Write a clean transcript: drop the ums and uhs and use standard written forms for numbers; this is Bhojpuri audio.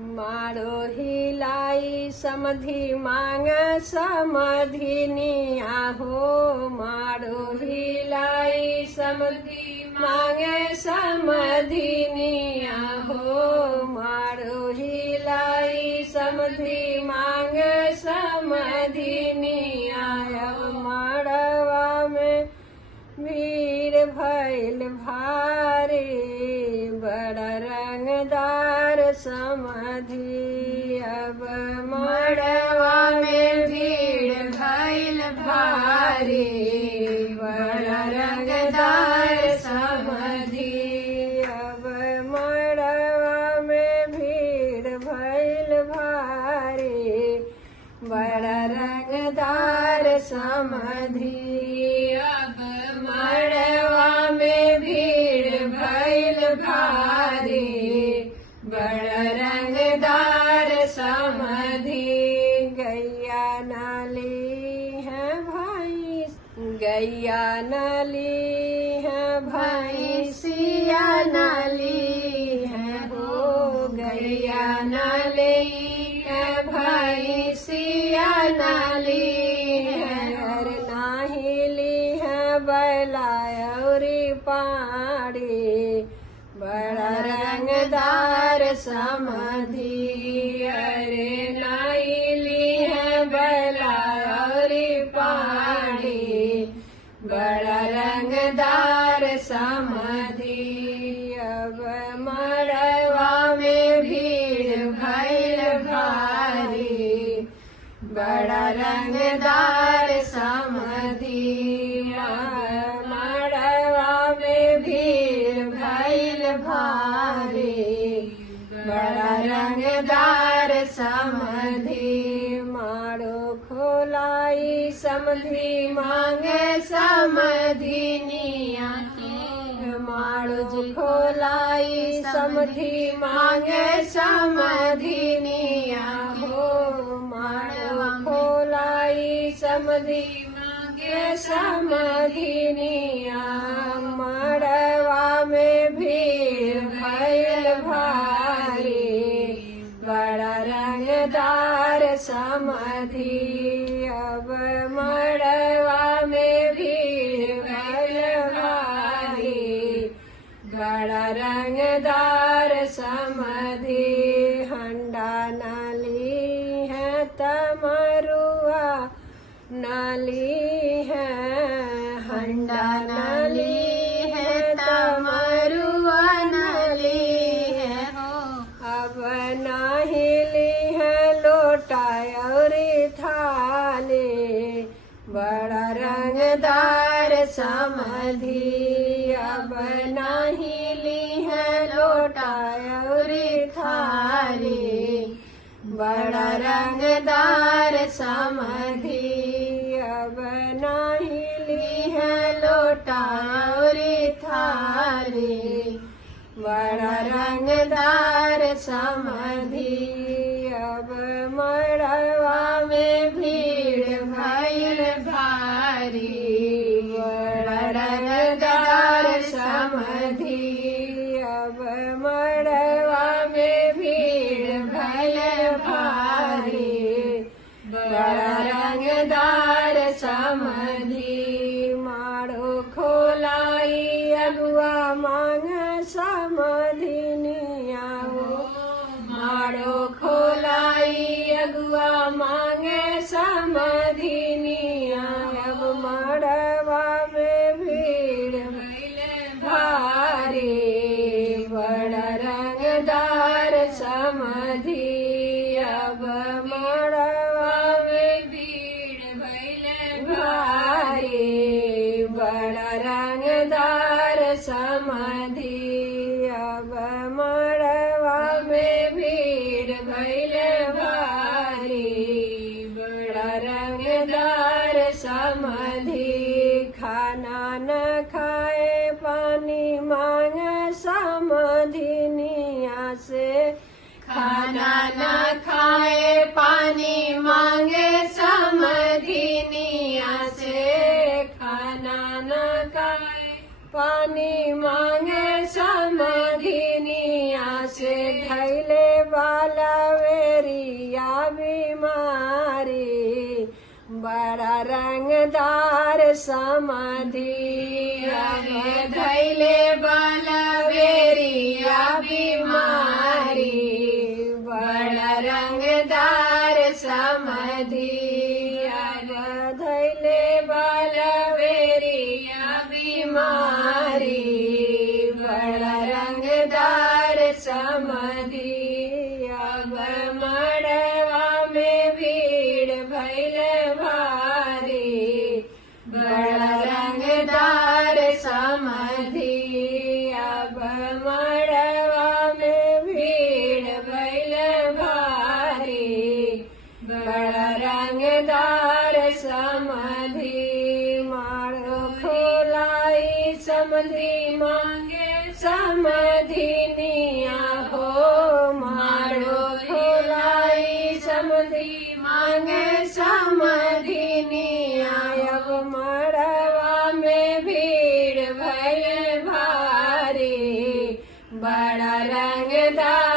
मारो हिलाई समधि मांग समधिनिया हो। मारो हिलाई समधि मांग समधिनिया हो। मारो हिलाई समधि मांग समधिनिया। मड़वा में भीड़ भइल भारी बड़ा रंगदार समधि। अब मड़वा में भीड़ भइल भारी बड़ा रंगदार समधि। अब मड़वा में भीड़ भइल भारी बड़ा रंगदार समधि। अब मड़वा में भीड़ भइल भारी बड़ा रंगदार समधि। गैया नाली है भाई, गैया नाली है भाई, सिया नाली है हो। गैया नाली है भाई, सिया नाली है। और नाहिली है बैलायौरी पाड़ी बड़ा रंगदार समधि। अरे नाइली है बैलायौरी पाड़ी बड़ा रंगदार समधि। अब मड़वा में भीड़ भइल भारी बड़ा रंगदार समधि। मड़वा में भीड़ भइल भारी बड़ा रंगदार समधि। मारो खोलाई समधि मांगे समधिनिया। मारो खोलाई समधि मांगे समधिनिया हो। मारो खोलाई समधि मांगे समधिनिया। मड़वा में भीड़ भइल भारी बड़ा रंगदार समधि। अब मड़वा में भीड़ भइल भारी बड़ा रंगदार समधि। हंडा नाली है तमरुआ नाली है। हंडा नाली है तमरुआ नाली है हो। अब नाहिली है लोटा और थाली बड़ा रंगदार समधि। अब नाहिली है लोटा और थाली बड़ा रंगदार समधि। अब नाहिली है लोटा और थाली बड़ा रंगदार समधि। अब मड़वा में भीड़ भइल भारी बड़ा रंगदार समधि। अब मड़वा में भीड़ भइल भारी बड़ा रंगदार समधि। मारो खोलाई अगुआ मांग समधिनिया हो। मारो खोलाई अगुआ मांगे समधिनिया। अब मड़वा में भीड़ भइल भारी बड़ा रंगदार समधि। अब मड़वा में भीड़ भइल भारी बड़ा रंगदार समधि। अब मड़वा में भीड़ भइल भारी बड़ा रंगदार समधि। खाना न खाए पानी मांग समधिनिया से। खाना न खाए पानी मांगे समधिनिया से। खाना न खाए पानी मांगे समधिनिया से। धैले बालवेरिया बीमारी बड़ा रंगदार समाधि धैले बालवेरिया बीमारी बड़ा रंगदार समाधि धैले बालवेरिया बीमारी बड़ा रंगदार समाधि अब मड़वा में भीड़ भैल भारी बड़ा रंगदार समाधि अब मड़वा में भीड़ भैल भारी बड़ा रंगदार समाधि मारो खोलाई समधि मांगे समधिनिया हो मारो खोलाई समधि मांगे समधिनिया अब मड़वा में भीड़ भैल भारी बड़ा रंगदार